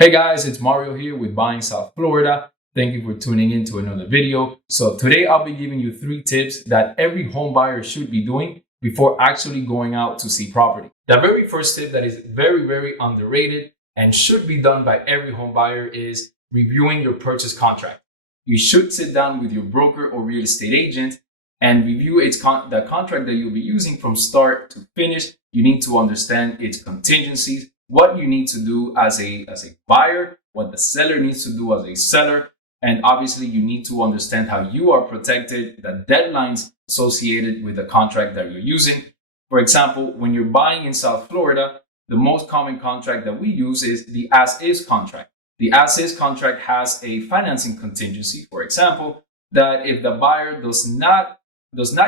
Hey guys, it's Mario here with Buying South Florida. Thank you for tuning in to another video. So today I'll be giving you 3 tips that every home buyer should be doing before actually going out to see property. The very first tip that is very underrated and should be done by every home buyer is reviewing your purchase contract. You should sit down with your broker or real estate agent and review the contract that you'll be using from start to finish. You need to understand its contingencies, what you need to do as a buyer, what the seller needs to do as a seller, and obviously you need to understand how you are protected, the deadlines associated with the contract that you're using. For example, when you're buying in South Florida, the most common contract that we use is the as-is contract. The as-is contract has a financing contingency, for example, that if the buyer does not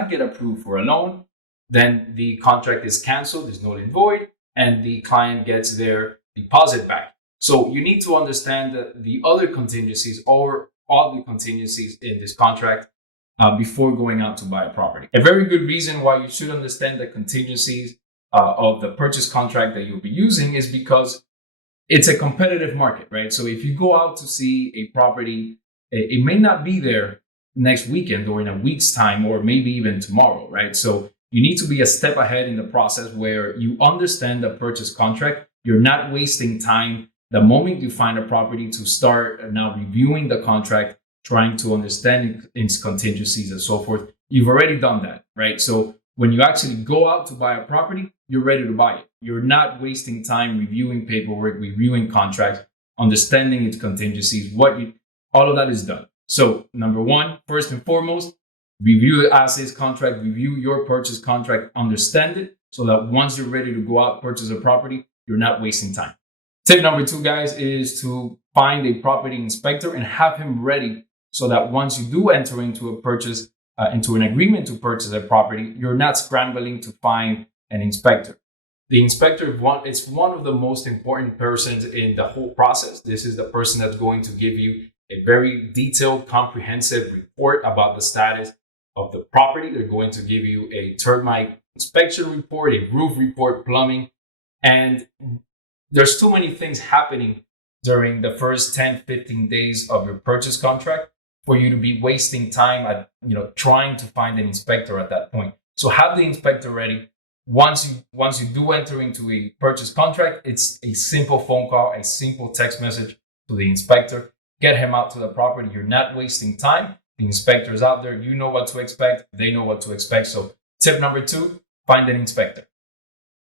get approved for a loan, then the contract is canceled, is null and void, and the client gets their deposit back. So you need to understand the other contingencies or all the contingencies in this contract before going out to buy a property. A very good reason why you should understand the contingencies of the purchase contract that you'll be using is because it's a competitive market, right? So if you go out to see a property, it may not be there next weekend or in a week's time or maybe even tomorrow, right? So you need to be a step ahead in the process where you understand the purchase contract. You're not wasting time the moment you find a property to start now reviewing the contract, trying to understand its contingencies and so forth. You've already done that, right? So when you actually go out to buy a property, you're ready to buy it. You're not wasting time reviewing paperwork, reviewing contracts, understanding its contingencies, all of that is done. So number one, first and foremost, review the as-is contract, review your purchase contract, understand it so that once you're ready to go out purchase a property, you're not wasting time. Tip number 2, guys, is to find a property inspector and have him ready so that once you do enter into a purchase, into an agreement to purchase a property, you're not scrambling to find an inspector. The inspector is one of the most important persons in the whole process. This is the person that's going to give you a very detailed, comprehensive report about the status of the property. They're going to give you a termite inspection report, a roof report, plumbing, and there's too many things happening during the first 10-15 days of your purchase contract for you to be wasting time at trying to find an inspector at that point. So have the inspector ready. Once you do enter into a purchase contract, it's a simple phone call, a simple text message to the inspector. Get him out to the property. You're not wasting time. The inspector is out there. You know what to expect. They know what to expect. So tip number 2, find an inspector.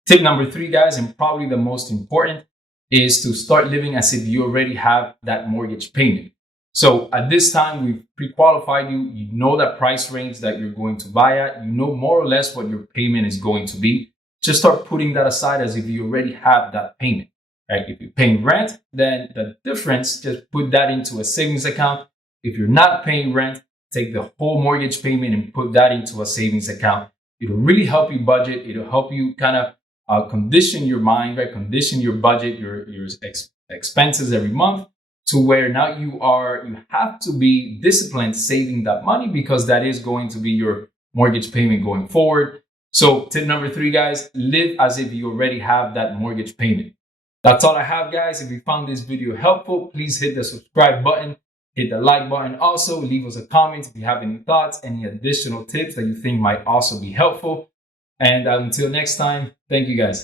Tip number 3, guys, and probably the most important, is to start living as if you already have that mortgage payment. So at this time, we've pre-qualified you. You know the price range that you're going to buy at. You know more or less what your payment is going to be. Just start putting that aside as if you already have that payment. Right? If you're paying rent, then the difference, just put that into a savings account. If you're not paying rent, take the whole mortgage payment and put that into a savings account. It'll really help you budget. It'll help you kind of condition your mind, right? Condition your budget, your expenses every month to where now you have to be disciplined saving that money because that is going to be your mortgage payment going forward. So tip number 3, guys, live as if you already have that mortgage payment. That's all I have, guys. If you found this video helpful, please hit the subscribe button, hit the like button. Also, leave us a comment if you have any thoughts, any additional tips that you think might also be helpful. And until next time, thank you, guys.